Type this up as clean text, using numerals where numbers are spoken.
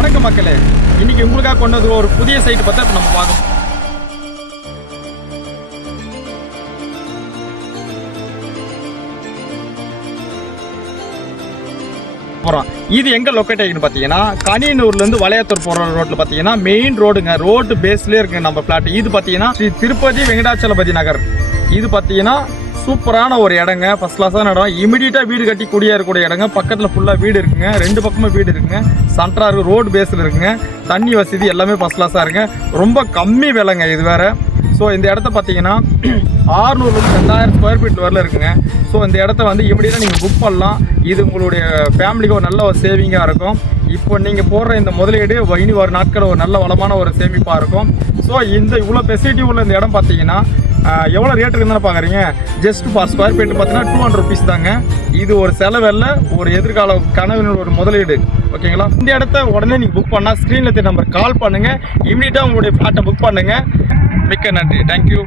வணக்கம் மக்களே, இன்னைக்கு உங்களுக்காக கொண்டது ஒரு புதிய சைட் பார்த்தா இப்போ நம்ம பார்க்கணும். இது எங்க லொக்கேட் ஆகின்னு பார்த்தீங்கன்னா கனியனூர்லேருந்து வளையத்தூர் போகிற ரோட்டில் பார்த்தீங்கன்னா மெயின் ரோடுங்க. ரோடு பேஸ்லேயே இருக்குங்க நம்ம பிளாட். இது பார்த்தீங்கன்னா ஸ்ரீ திருப்பதி வெங்கடாச்சலபதி நகர். இது பார்த்தீங்கன்னா சூப்பரான ஒரு இடங்க, ஃபர்ஸ்ட் கிளாஸான இடம். இமிடியேட்டாக வீடு கட்டி குடியேறக்கூடிய இடங்க. பக்கத்தில் ஃபுல்லாக வீடு இருக்குங்க, ரெண்டு பக்கமும் வீடு இருக்குங்க. சென்டராக இருக்குது, ரோடு பேஸில் இருக்குங்க. தண்ணி வசதி எல்லாமே ஃபர்ஸ்ட் கிளாஸாக இருக்குங்க. ரொம்ப கம்மி விலைங்க இது வேறு. ஸோ இந்த இடத்த பார்த்தீங்கன்னா 600-2000 ஸ்கொயர் ஃபீட் வரல இருக்குங்க. ஸோ இந்த இடத்த வந்து இமிடியேட்டாக நீங்கள் புக் பண்ணலாம். இது உங்களுடைய ஃபேமிலிக்கு ஒரு நல்ல ஒரு சேவிங்காக இருக்கும். இப்போ நீங்கள் போடுற இந்த முதலீடு இனி ஒரு நாட்கள் ஒரு நல்ல வளமான ஒரு சேமிப்பாக இருக்கும். ஸோ இந்த இவ்வளோ ஃபெசிலிட்டி உள்ள இந்த இடம் பார்த்தீங்கன்னா எவ்வளோ ரேட் இருக்குன்னு பார்க்குறீங்க. ஜஸ்ட் ஃபார் ஸ்கொயர் ஃபீட் பார்த்தீங்கன்னா 200 rupees தாங்க. இது ஒரு செலவல்ல, ஒரு எதிர்கால கனவின் ஒரு முதலீடு. ஓகேங்களா? இந்த இடத்த உடனே நீங்கள் புக் பண்ணால் ஸ்க்ரீனில் தெரிய நம்பர் கால் பண்ணுங்கள். இமீடியட்டாக உங்களுடைய ஃப்ளாட்டை புக் பண்ணுங்கள். மிக்க நன்றி. தேங்க்யூ.